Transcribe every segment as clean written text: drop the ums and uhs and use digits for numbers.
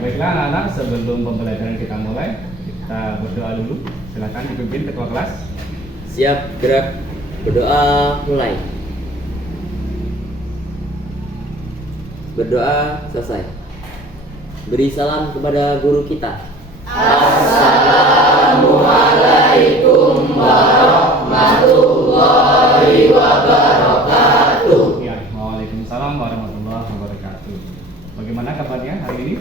baiklah anak-anak, sebelum pembelajaran kita mulai, kita berdoa dulu. Silakan dipimpin ketua kelas. Siap, gerak, berdoa, mulai. Berdoa selesai. Beri salam kepada guru kita. Assalamualaikum warahmatullahi wabarakatuh. Ya, waalaikumsalam warahmatullahi wabarakatuh. Bagaimana kabarnya hari ini?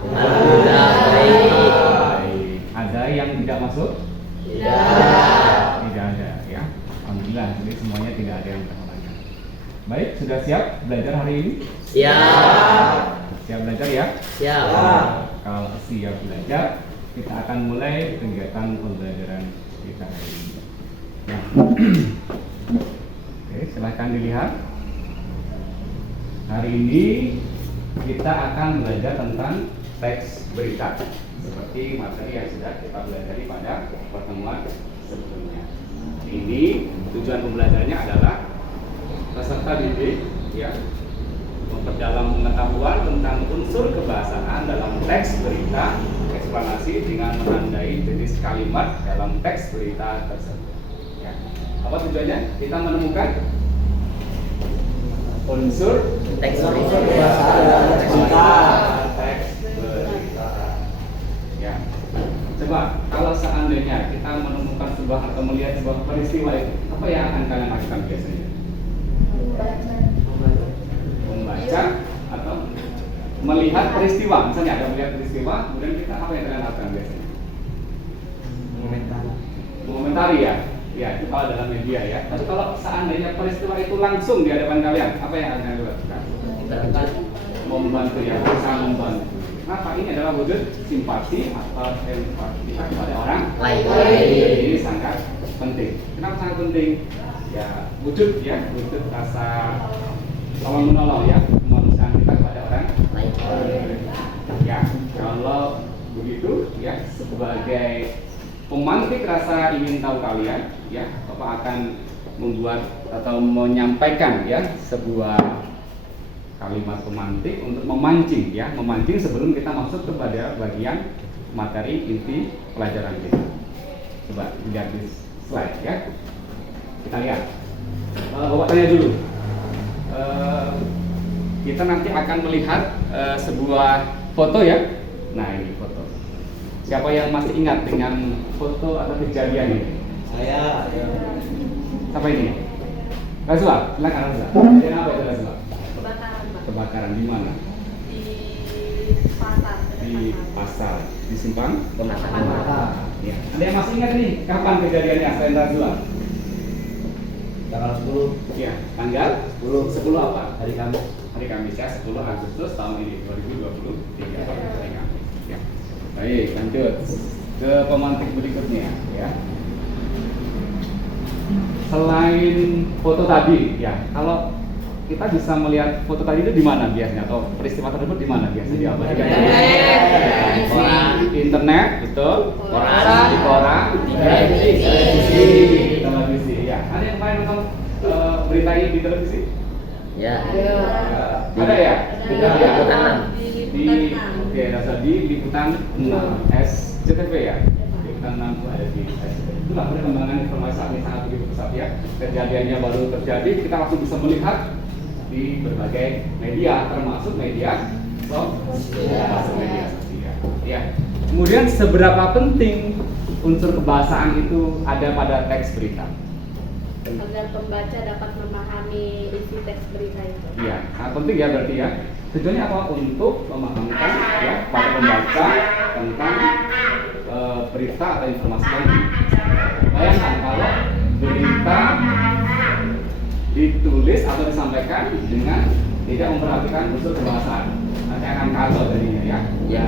Alhamdulillah baik. Baik. Ada yang tidak masuk? Tidak. Tidak ada ya. Alhamdulillah, jadi semuanya tidak ada yang terhalangi. Baik, sudah siap belajar hari ini? Siap. Siap belajar ya? Siap. Kalau siap belajar, kita akan mulai kegiatan pembelajaran kita hari ini. Nah. Oke, silahkan dilihat. Hari ini kita akan belajar tentang teks berita, seperti materi yang sudah kita pelajari pada pertemuan sebelumnya. Ini tujuan pembelajarannya adalah peserta didik ya memperdalam pengetahuan tentang unsur kebahasaan dalam teks berita, eksplanasi dengan menandai jenis kalimat dalam teks berita tersebut. Ya. Apa tujuannya? Kita menemukan unsur Teks berita. Teks berita. Ya. Coba kalau seandainya kita menemukan sebuah atau melihat sebuah peristiwa itu, apa yang akan kalian lakukan biasanya? Membaca atau melihat peristiwa. Misalnya ada melihat peristiwa, kemudian kita apa yang kalian lakukan biasanya? Mengomentari ya. Ya, itu kalau dalam media ya. Tapi kalau seandainya peristiwa itu langsung di hadapan kalian, apa yang akan kalian lakukan? Membantu ya, berusaha membantu. Kenapa? Ini adalah wujud simpati atau empati kita kepada orang Lain. Ini sangat penting. Kenapa sangat penting? Ya, wujud rasa tolong menolong ya, kemanusiaan kita kepada orang Lain. Ya, kalau begitu ya, sebagai pemantik rasa ingin tahu kalian ya, Bapak akan membuat atau menyampaikan ya sebuah kalimat pemantik untuk memancing ya, memancing sebelum kita masuk kepada bagian materi inti pelajaran kita. Coba lihat di slide ya. Kita lihat. Bapak tanya dulu. Kita nanti akan melihat sebuah foto ya. Nah, ini foto. Siapa yang masih ingat dengan foto atau kejadian ini? Saya. Siapa ini? Razwa, silakan Razwa. Kejadian apa itu Razwa? Kebakaran, Pak. Kebakaran di mana? Di pasar. Di pasar, di simpang Pemasangan. Ya. Ada yang masih ingat nih kapan kejadiannya selain Razwa? Tanggal 10. Ya, tanggal 10 apa? Hari Kamis. Hari Kamis ya, 10 Agustus tahun ini 2023 hari Kamis. Ya. Baik, lanjut ke pemantik berikutnya ya. Selain foto tadi ya, kalau kita bisa melihat foto tadi itu di mana biasanya, atau peristiwa tersebut di mana biasanya diabadikan? Di internet, betul. Di koran, di televisi. Ya, ada yang pernah nonton berita ini di televisi? Ya. Ada ya? Di liputan 6. Di oke, rasa di liputan 6 SCTV ya. Liputan 6 itu ada di SCTV. Itulah perkembangan informasi saat ini sangat begitu pesat ya. Kejadiannya baru terjadi, kita langsung bisa melihat di berbagai media, termasuk media sosial. Ya. Kemudian seberapa penting unsur kebahasaan itu ada pada teks berita? Agar pembaca dapat memahami isi teks berita itu. Iya, sangat penting ya berarti ya. Tujuannya apa? Untuk memahamkan ya pada pembaca tentang berita atau informasi yang bayangkan kalau berita ditulis atau disampaikan dengan tidak memperhatikan unsur kebahasaan, nanti akan kacau jadinya ya. Ya,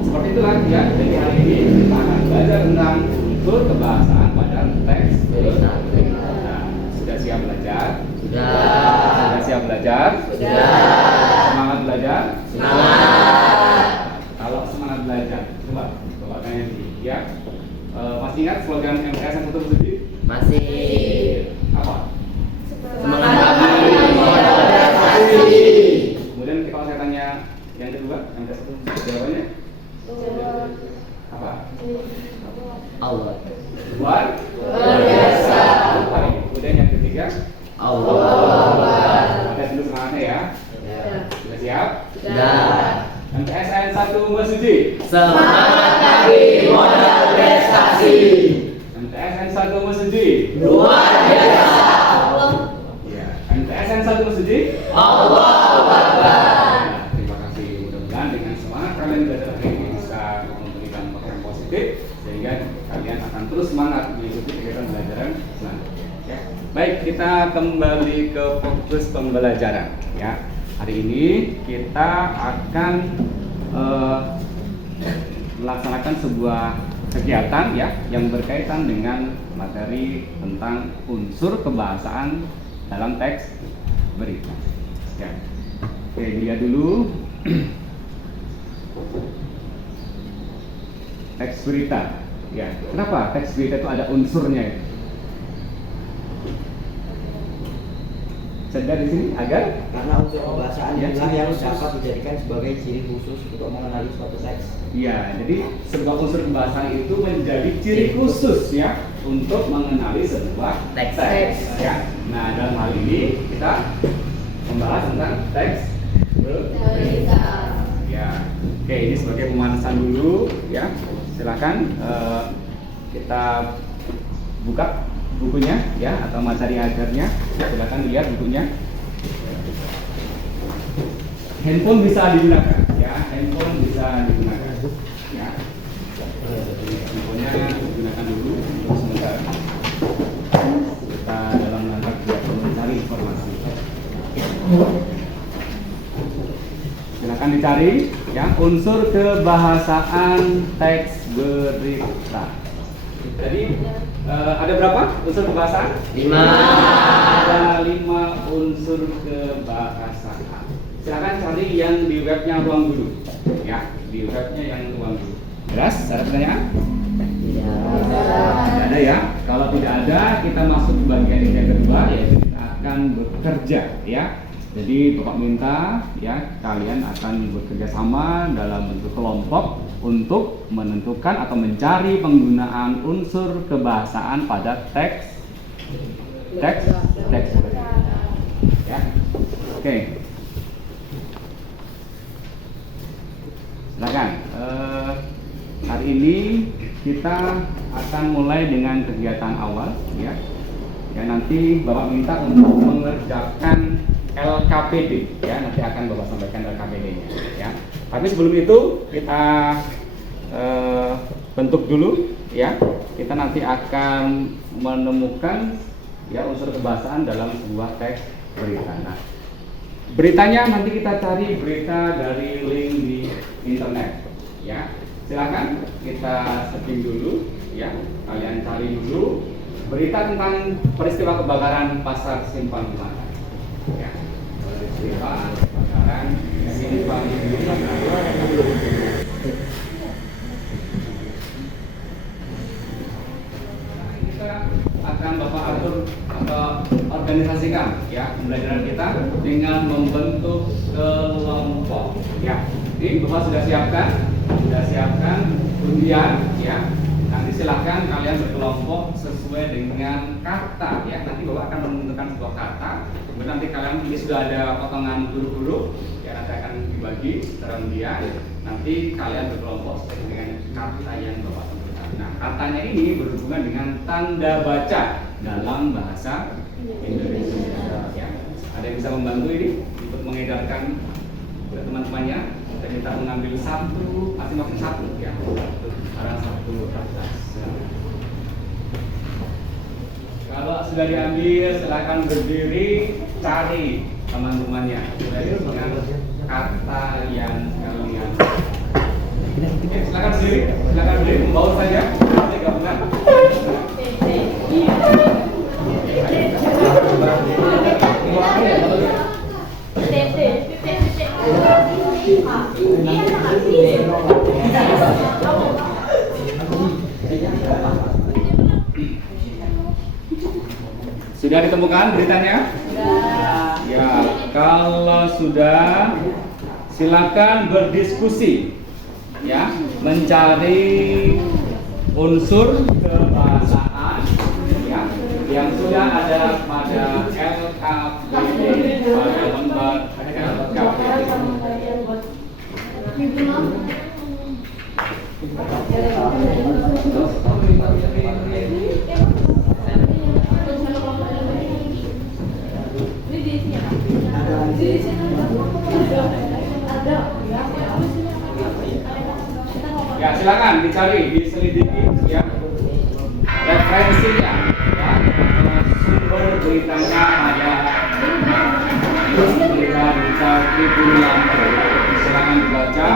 seperti itulah ya. Jadi hari ini kita akan belajar tentang unsur kebahasaan pada teks berita. Nah, sudah siap belajar? Sudah siap belajar? Sudah. Semangat belajar? Semangat. Kalau semangat belajar, coba tanya dulu ya. Masih ingat slogan MTS yang betul betul? Masih. Apa? Semangat pagi. Kemudian kalau saya tanya Yang kedua, jawabannya apa? Allah. Luar biasa. Kemudian yang ketiga, Allah. ada dulu semangatnya ya. Sudah siap? Dan MTSN 1 Mesuji. semangat lagi modal prestasi. MTSN 1 Mesuji. Luar biasa. Ya, MTSN 1 Mesuji. Allahu Akbar. Terima kasih. Mudah-mudahan dengan semangat kalian belajar hari ini bisa memberikan dampak yang positif sehingga kalian akan terus semangat mengikuti kegiatan pembelajaran selanjutnya. Ya. Baik, kita kembali ke fokus pembelajaran. Ya, hari ini kita akan melaksanakan sebuah kegiatan ya yang berkaitan dengan materi tentang unsur kebahasaan dalam teks berita. Ya. Oke, dilihat dulu teks berita. Ya, kenapa teks berita itu ada unsurnya itu? Sedang di sini agar Karena unsur kebahasaan Ya, inilah ciri yang khusus. dapat dijadikan sebagai ciri khusus untuk mengenali suatu teks. ya, jadi sebuah unsur kebahasaan itu menjadi ciri khusus ya untuk mengenali sebuah teks. Ya. Nah, dalam hal ini kita membahas tentang teks berita. Ya, oke, ini sebagai pemanasan dulu ya. Silakan kita buka bukunya ya atau materi ajarnya. Silakan lihat bukunya. Handphone bisa digunakan ya, handphone bisa digunakan ya. Handphonenya digunakan dulu untuk sementara. Kita dalam rangka kegiatan mencari informasi. Silakan dicari ya unsur kebahasaan teks berita. Jadi ada berapa unsur kebahasaan? 5. Ada 5 unsur kebahasaan. Silakan cari yang di webnya Ruang Guru ya, di webnya yang Ruang Guru. Jelas? Ada pertanyaan? Tidak ada ya. Kalau tidak ada, kita masuk ke bagian yang kedua yaitu kita akan bekerja ya. Jadi Bapak minta ya kalian akan bekerja sama dalam bentuk kelompok untuk menentukan atau mencari penggunaan unsur kebahasaan pada teks ya. Oke. Silakan. Hari ini kita akan mulai dengan kegiatan awal ya. Ya nanti Bapak minta untuk mengerjakan LKPD ya, nanti akan Bapak sampaikan LKPD-nya ya. Tapi sebelum itu kita bentuk dulu ya. Kita nanti akan menemukan ya unsur kebahasaan dalam sebuah teks berita. Nah, beritanya nanti kita cari berita dari link di internet ya. Silakan kita searching dulu ya. Kalian cari dulu berita tentang peristiwa kebakaran Pasar Simpang Belanda. Ya. Peristiwa kebakaran Simpang Belanda. Kita akan Bapak atur atau organisasikan ya pembelajaran kita dengan membentuk kelompok ya. Ini Bapak sudah siapkan undian ya. Nanti silahkan kalian berkelompok sesuai dengan kata ya. Nanti Bapak akan menentukan sebuah kata. Kemudian nanti kalian ini sudah ada potongan huruf-huruf ya, nanti akan dibagi secara undian. Nanti kalian berkelompok sesuai dengan kata yang Bapak tentukan. Nah, katanya ini berhubungan dengan tanda baca dalam bahasa Indonesia ya. Ada yang bisa membantu ini untuk mengedarkan ke teman-temannya. Kita minta mengambil masing-masing satu ya. Sekarang satu kertas. Kalau sudah diambil, silakan berdiri, cari teman-temannya dengan kata yang kalian. Oke, silakan berdiri, membawa saja. Nanti gabungan. Sudah ditemukan beritanya? Ya, kalau sudah silakan berdiskusi, ya, mencari unsur kebahasaan, ya, yang sudah ada pada LKPD, pada lembar LKPD. Ya, silakan dicari, diselidiki, ya, referensinya, ya, sumber beritanya ada berita Tribun Lampung. Silakan dibaca,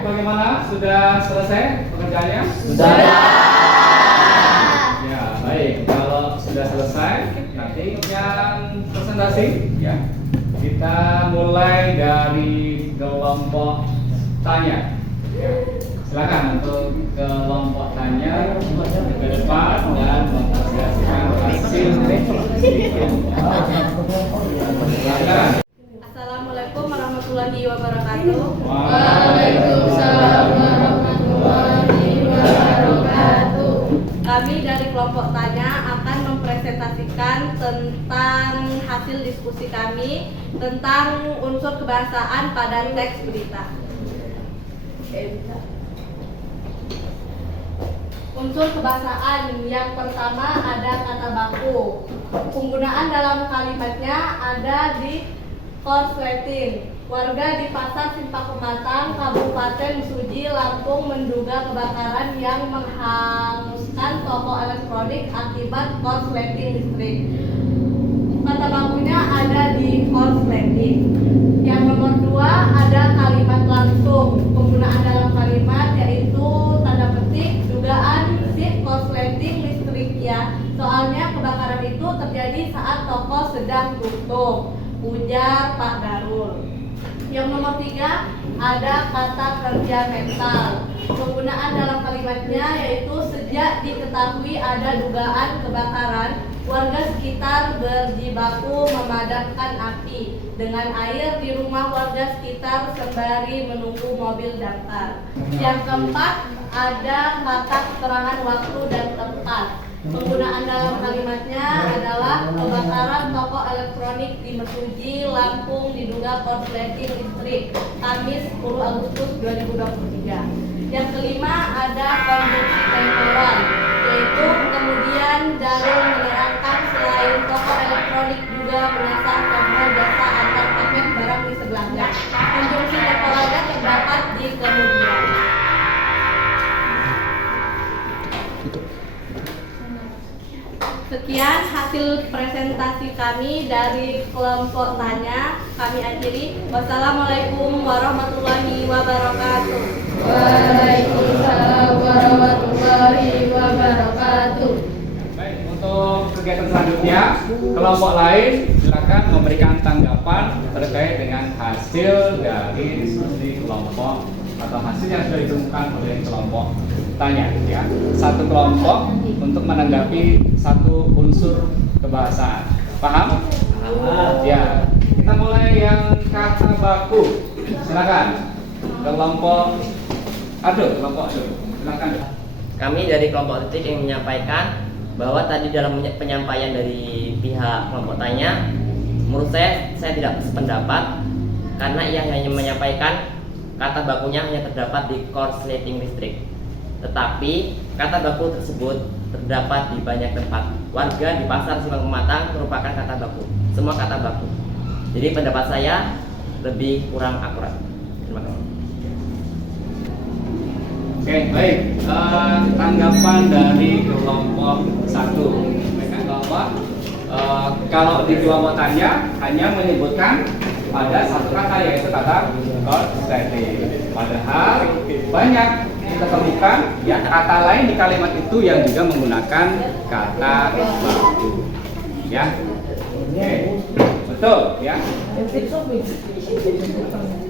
bagaimana? Sudah selesai pekerjaannya? Sudah. Ya, baik. Kalau sudah selesai, nanti yang presentasi, ya. Kita mulai dari kelompok tanya. Ya. Silakan untuk kelompok tanya ke depan dan mempresentasikan hasil di kelompok. Silakan. Assalamualaikum warahmatullahi wabarakatuh. Waalaikumsalam warahmatullahi wabarakatuh. Kami dari kelompok tanya akan mempresentasikan tentang hasil diskusi kami tentang unsur kebahasaan pada teks berita. Unsur kebahasaan yang pertama ada kata baku. Penggunaan dalam kalimatnya ada di korsleting. Warga di Pasar Simpang Pematang, Kabupaten Mesuji, Lampung menduga kebakaran yang menghanguskan toko elektronik akibat korsleting listrik. Kata bakunya ada di korsleting. Yang nomor 2 ada kalimat langsung. Penggunaan dalam kalimat yaitu tanda petik dugaan si korsleting listrik, ya. Soalnya kebakaran itu terjadi saat toko sedang tutup, ujar Pak Darul. Yang nomor 3 ada kata kerja mental. Penggunaan dalam kalimatnya yaitu sejak diketahui ada dugaan kebakaran, warga sekitar berjibaku memadamkan api dengan air di rumah warga sekitar sembari menunggu mobil damkar. Yang keempat ada kata keterangan waktu dan tempat. Penggunaan dalam kalimatnya adalah kebakaran toko elektronik di Mesuji, Lampung diduga korsleting listrik, Kamis 10 Agustus 2023. Yang kelima ada konjungsi temporal, yaitu kemudian Darul menerangkan selain toko elektronik juga menyasar toko jasa antar paket barang di sebelahnya. Konjungsi temporalnya terdapat di kemudian. Sekian hasil presentasi kami dari kelompok tanya. Kami akhiri. Wassalamualaikum warahmatullahi wabarakatuh. Waalaikumsalam warahmatullahi wabarakatuh. Baik, untuk kegiatan selanjutnya, kelompok lain silakan memberikan tanggapan terkait dengan hasil dari diskusi kelompok atau hasil yang sudah ditemukan oleh kelompok tanya, ya. Satu kelompok untuk menanggapi satu unsur kebahasaan. Paham? Ya. Kita mulai yang kata baku. Silakan. Kelompok kelompok Ado. Silakan. Kami dari kelompok titik yang menyampaikan bahwa tadi dalam penyampaian dari pihak kelompok tanya, menurut saya tidak sependapat karena ia hanya menyampaikan kata bakunya hanya terdapat di korsleting listrik. Tetapi kata baku tersebut terdapat di banyak tempat. Warga di pasar Simpang Pematang merupakan kata baku. Semua kata baku. Jadi pendapat saya lebih kurang akurat. Terima kasih. Oke, baik. Tanggapan dari kelompok 1 mereka bahwa kalau di kelompok tanya hanya menyebutkan pada satu kata, yaitu kata korsleting. Padahal banyak kita temukan ya kata lain di kalimat itu yang juga menggunakan kata baku. Ya, oke, betul ya.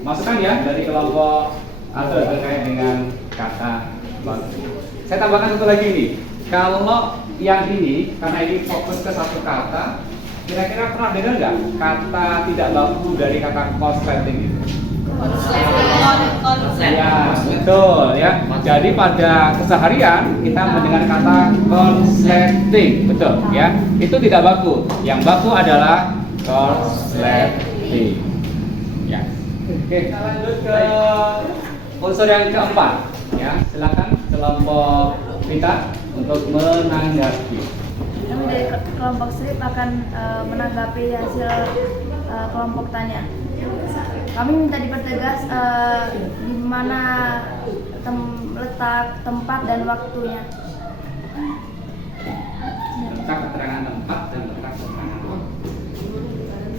Masukkan ya dari kelompok atau terkait dengan kata baku. Saya tambahkan satu lagi nih. Kalau yang ini, karena ini fokus ke satu kata, kira-kira pernah dengar nggak kata tidak baku dari kata korsleting itu? Ya, betul ya. Jadi pada keseharian kita mendengar kata korsleting, betul ya. Itu tidak baku. Yang baku adalah korsleting. Ya. Oke, kita lanjut ke unsur yang keempat. Ya, silakan kelompok kita untuk menanggapi. Kami dari kelompok strip akan menanggapi hasil kelompok tanya. Kami minta dipertegas di mana letak tempat dan waktunya. Letak keterangan tempat dan letak keterangan waktu.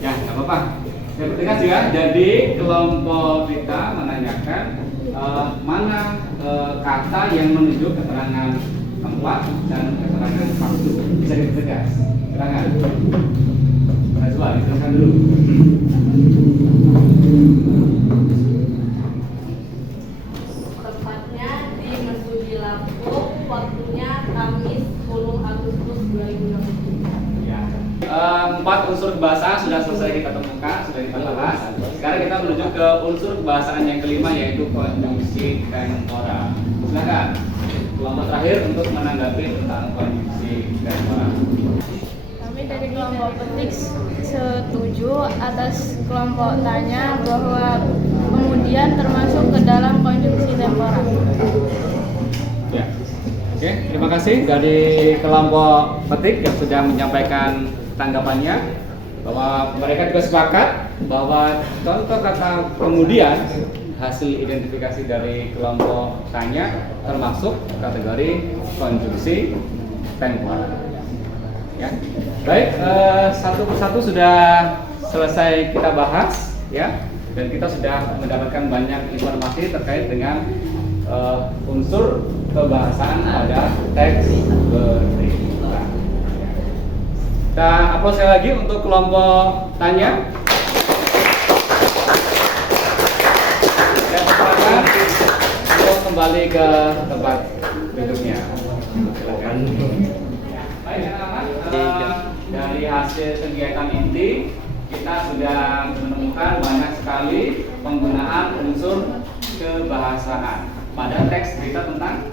Ya, nggak apa-apa. Saya pertegas ya. Jadi kelompok kita menanyakan mana kata yang menunjuk keterangan tempat dan keterangan waktu. Bisa dipertegas. Keterangan. Coba diteruskan dulu. Tepatnya di Mesudi Lampung, waktunya Kamis 10 Agustus 2020. Ya. 4 unsur kebahasaan sudah selesai kita temukan, sudah kita bahas. Sekarang kita menuju ke unsur kebahasaan yang kelima, yaitu konjungsi temporal. Silakan kelompok terakhir untuk menanggapi tentang konjungsi temporal. Kami dari kelompok petik setuju atas kelompok tanya bahwa kemudian termasuk ke dalam konjungsi temporal. Ya. Oke, terima kasih dari kelompok petik yang sudah menyampaikan tanggapannya, bahwa mereka juga sepakat bahwa contoh kata kemudian hasil identifikasi dari kelompok tanya termasuk kategori konjungsi temporal. Ya. Baik, satu persatu sudah selesai kita bahas ya, dan kita sudah mendapatkan banyak informasi terkait dengan unsur kebahasaan pada teks berita. Kita aplaus sekali lagi untuk kelompok tanya. Dan silakan untuk kembali ke tempat duduknya. Silakan. Baik, anak-anak, dari hasil kegiatan inti kita sudah menemukan banyak sekali penggunaan unsur kebahasaan pada teks berita tentang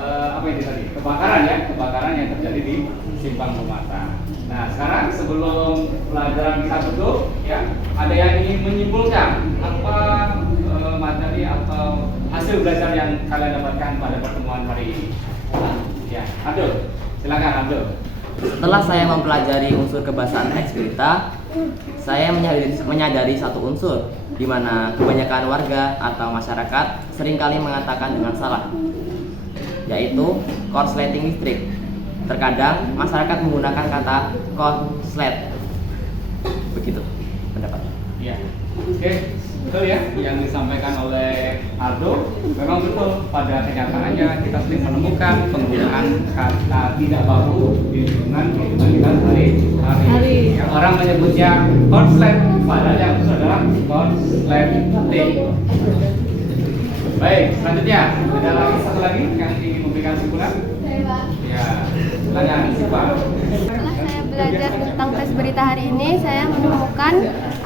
apa ini tadi? Kebakaran ya, kebakaran yang terjadi di Simpang Pematang. Nah, sekarang sebelum pelajaran kita tutup, ya, ada yang ingin menyimpulkan apa materi atau hasil belajar yang kalian dapatkan pada pertemuan hari ini? Ya, Abdul, silakan Abdul. Setelah saya mempelajari unsur kebahasaan teks berita, saya menyadari satu unsur di mana kebanyakan warga atau masyarakat seringkali mengatakan dengan salah, yaitu korsleting listrik. Terkadang masyarakat menggunakan kata korslet. Begitu pendapatnya. Ya, oke, betul ya yang disampaikan oleh Aldo. Memang betul, pada kenyataannya kita sering menemukan penggunaan kata tidak baku di lingkungan kehidupan kita sehari-hari. Yang orang menyebutnya korslet, padahal yang itu adalah korsleting. Baik, selanjutnya ada lagi satu lagi yang ingin memberikan kesimpulan. Ya, silakan Siva. Setelah saya belajar tentang tes berita hari ini, saya menemukan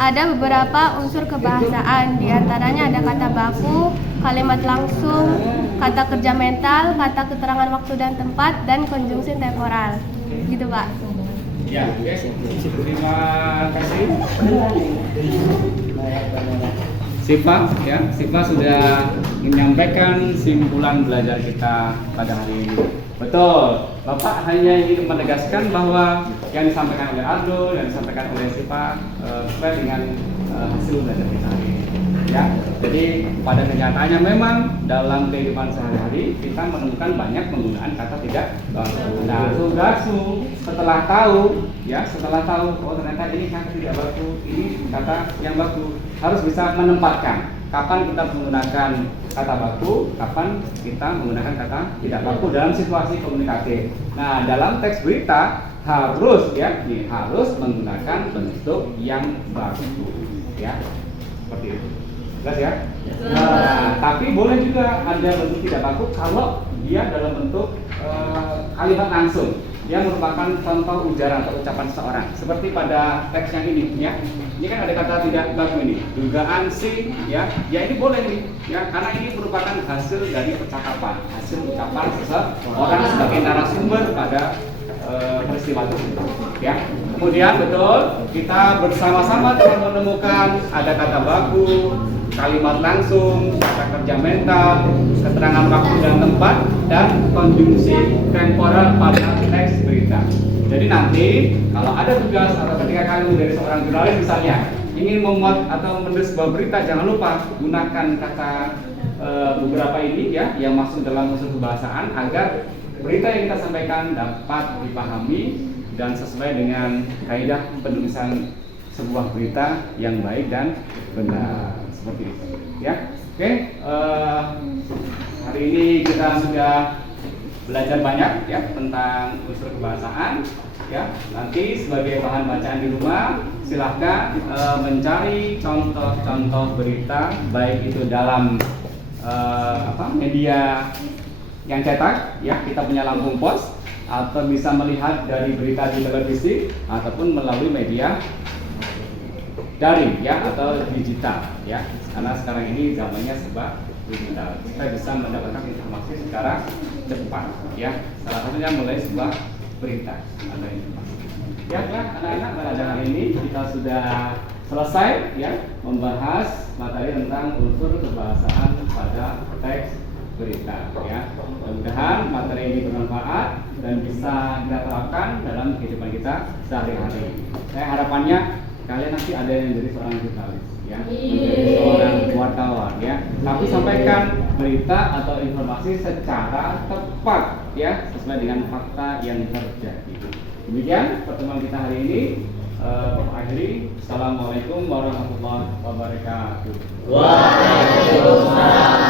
ada beberapa unsur kebahasaan. Di antaranya ada kata baku, kalimat langsung, kata kerja mental, kata keterangan waktu dan tempat, dan konjungsi temporal. Gitu, Pak. Ya, oke. Terima kasih. Siva, ya, Siva sudah menyampaikan simpulan belajar kita pada hari ini. Betul. Bapak hanya ingin menegaskan bahwa yang disampaikan oleh Ardo, yang disampaikan oleh Sipa sesuai dengan hasil belajar kita hari ini. Ya, jadi pada kenyataannya memang dalam kehidupan sehari-hari kita menemukan banyak penggunaan kata tidak baku. Nah, tugasmu setelah tahu, oh ternyata ini kata tidak baku, ini kata yang baku, harus bisa menempatkan kapan kita menggunakan kata baku, kapan kita menggunakan kata tidak baku dalam situasi komunikatif. Nah, dalam teks berita harus harus menggunakan bentuk yang baku, ya, seperti itu. Jelas ya? Nah, tapi boleh juga ada bentuk tidak baku kalau dia dalam bentuk kalimat langsung. Dia merupakan contoh ujaran atau ucapan seseorang. Seperti pada teks yang ini, ya. Ini kan ada kata tidak baku ini. Dugaan si, ya ini boleh nih, ya, karena ini merupakan hasil dari percakapan, hasil ucapan seseorang sebagai narasumber pada peristiwa tersebut, ya. Kemudian betul kita bersama-sama telah menemukan ada kata baku, kalimat langsung, kata kerja mental, keterangan waktu dan tempat, dan konjungsi temporal pada teks berita. Jadi nanti kalau ada tugas atau ketika kalian menjadi seorang jurnalis misalnya ingin memuat atau menulis sebuah berita, jangan lupa gunakan kata beberapa ini, ya, yang masuk dalam unsur kebahasaan agar berita yang kita sampaikan dapat dipahami dan sesuai dengan kaidah penulisan sebuah berita yang baik dan benar. Seperti itu, ya. Oke, hari ini kita sudah belajar banyak, ya, tentang unsur kebahasaan, ya. Nanti sebagai bahan bacaan di rumah silahkan mencari contoh-contoh berita, baik itu dalam media yang cetak, ya, kita punya Lampung Pos, atau bisa melihat dari berita di televisi ataupun melalui media daring, ya, atau digital, ya, karena sekarang ini zamannya serba digital. Kita bisa mendapatkan informasi secara cepat, ya. Salah satunya mulai sebuah berita atau informasi. Ya, anak-anak, pada hari ini kita sudah selesai, ya, membahas materi tentang unsur kebahasaan pada teks berita, ya. Mudah-mudahan materi ini bermanfaat dan bisa kita terapkan dalam kehidupan kita sehari-hari. Saya harapannya kalian nanti ada yang jadi seorang jurnalis, ya, menjadi seorang wartawan, ya. Tapi sampaikan berita atau informasi secara tepat, ya, sesuai dengan fakta yang terjadi. Demikian pertemuan kita hari ini. Akhiri, assalamualaikum warahmatullahi wabarakatuh. Waalaikumsalam.